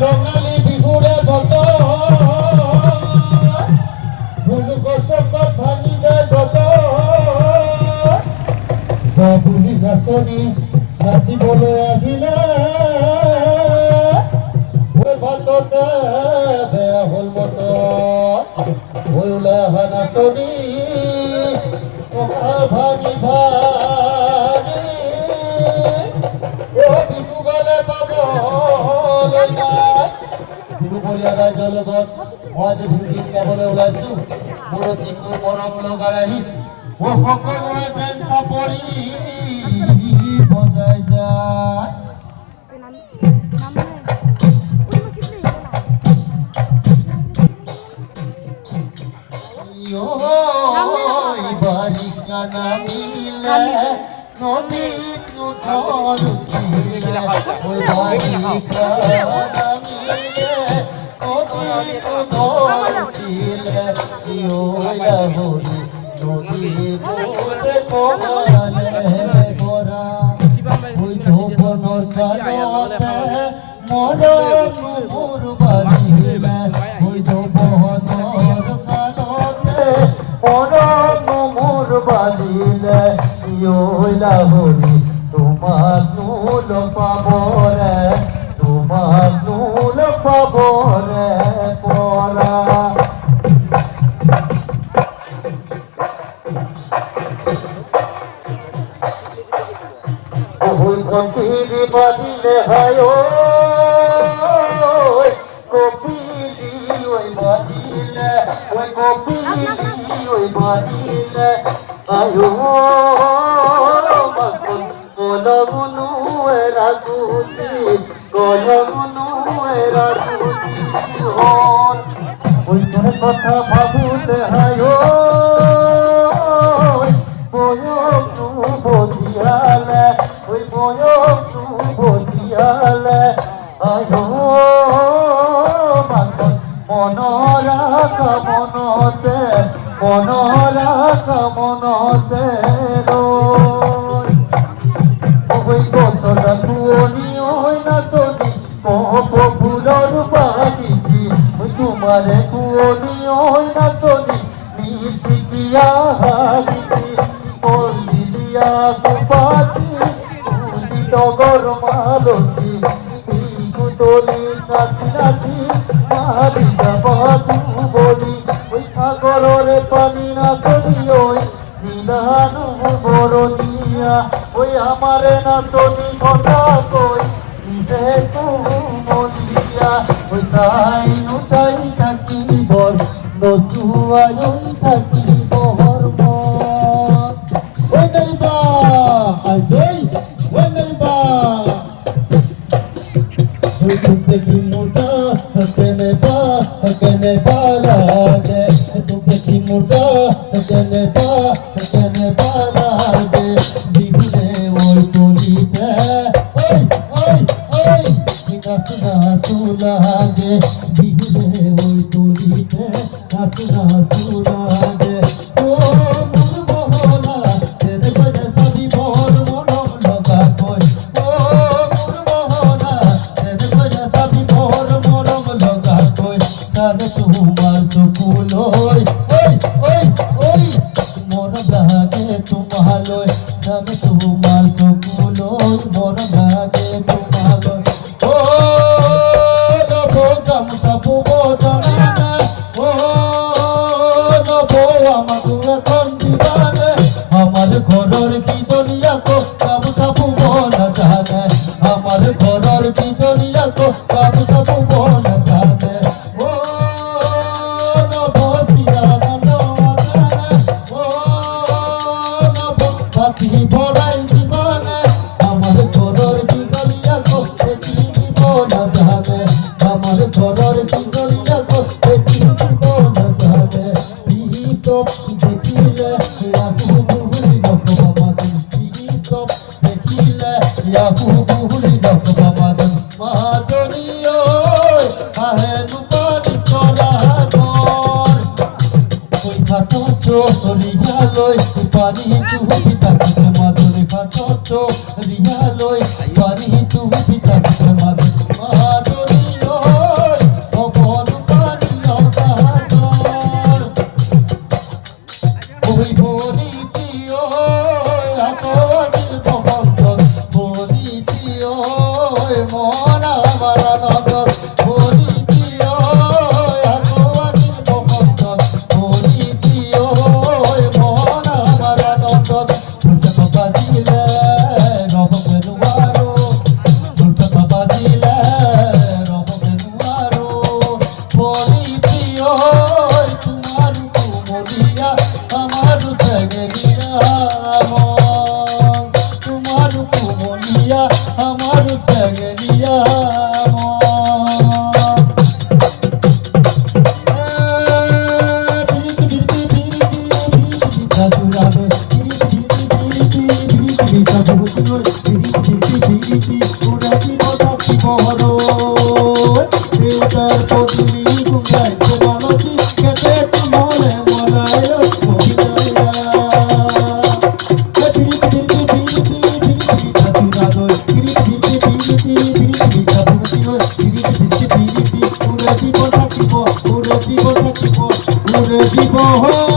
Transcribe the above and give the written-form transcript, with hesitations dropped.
রঙালী বিহুরে বত ফুল গছত ভাঙি যায় গত বুঢ়ী নাচনী নাচিবলৈ আহিলে ভাততে বেয়া হ'ল মত হৈ ওলাই অহা নাচনী ভাঙি ভাঙি বিহু গলে পাব বিহুবলীয়া ৰাইজৰ লগত মই আজি বিহু গীত গাবলৈ ওলাইছো মোৰ যিটো মৰম লগাই আহিছো সকলোৱে যেন চাপৰি বজাই যায় বাৰিষা নামিলে নদীত নুঠৰ উঠিলে বাৰিষা নামিলে নদীত নুঠৰ উঠিলে হৰি নদীবোৰে কমালে কৰা হৈ যৌৱনৰ কালতে মৰম মোৰ বাঢ়িলে হৈ যৌৱনৰ কালতে মৰম মোৰ বাঢ়িলে হৰি তোমাক নুল পাবৰে তোমাক নুল পাবৰে পৰা কপিলি বাঁধিলে হায় কপিলি বাঁধিলে কপিলি বাঁধিলে আয়ো কলগুনু রাগুতি কলগুনু রাগুতি হল ওই তোর কথা ভাবুতে হায় বয়সু বদিয়ালে ওই বয়সু বদিয়ালে আয়ো মনরাখা মনতে মনরাখা মনতে ওই গছটা কুয়নি ওই নাচনি কপ ফুলর বাগিচি ওই তোমারে কুয়নি ওই নাচনি মিষ্টি দিয়া হাগিচি পল্লি দিয়া কুপাচি তুলি টগর মালতি কুতলি নাচি নাচি মারি যাবা তু বলি ওই সাগরের পানি নাচনি ওই দিলানু বড়দিয়া ওই আমারে নাচনি কথা কই নিজে তু মলিয়া ওই চাই নু চাই থাকি বর নচুয়াই থাকি বহর ওই নইবা আই দই ওই নইবা ওই দেখি মুর্দা কেনে পা লাগে দেখি মুর্দা কেনে পা লাগে বিহুরে ওই তলিতে ওই ওই ওই নাচু নাচু লাগে বিহুরে ওই তলিতে নাচু নাচু লাগে ও মুরবহনা তেরে বজে সবি বহর মনম লগা কই ও মুরবহনা তেরে বজে সবি বহর মনম লগা কই সারে তোমার সুকুল ওই ওই ওই ওই মন লাগে তোমালয় সারে তোমার সুকুল ওই মন লাগে তোমালয় ও নবো গামছা পুবো জানা ও নবো আমাকে এখন দিবানে আমার ঘরের কি দুনিয়া তো গামছা পুবো না জানে আমার ঘরের কি দুনিয়া তো গামছা পুবো না জানে ও নবো সিয়া গানো জানে ও নবো পাতি ভরাই দিবানে আমার ঘরের কি দুনিয়া তো দেখিব না জানে আমার ঘরের কি দুনিয়া তো দেখিব না জানে তো দেখিলে ইয়াহু বুহুরি ডকবামাদন তো দেখিলে ইয়াহু বুহুরি ডকবামাদন মাদনী ওই আহে নুপানি করা ঘর ওই খাতো চোরিয়ালই পানি চুহি তাকিতে মাদনী খাতো চোরিয়ালই পানি চুহি তাকিতে মাদনী জীবন থাকিব, মোর জীবন থাকিব, মোর জীবন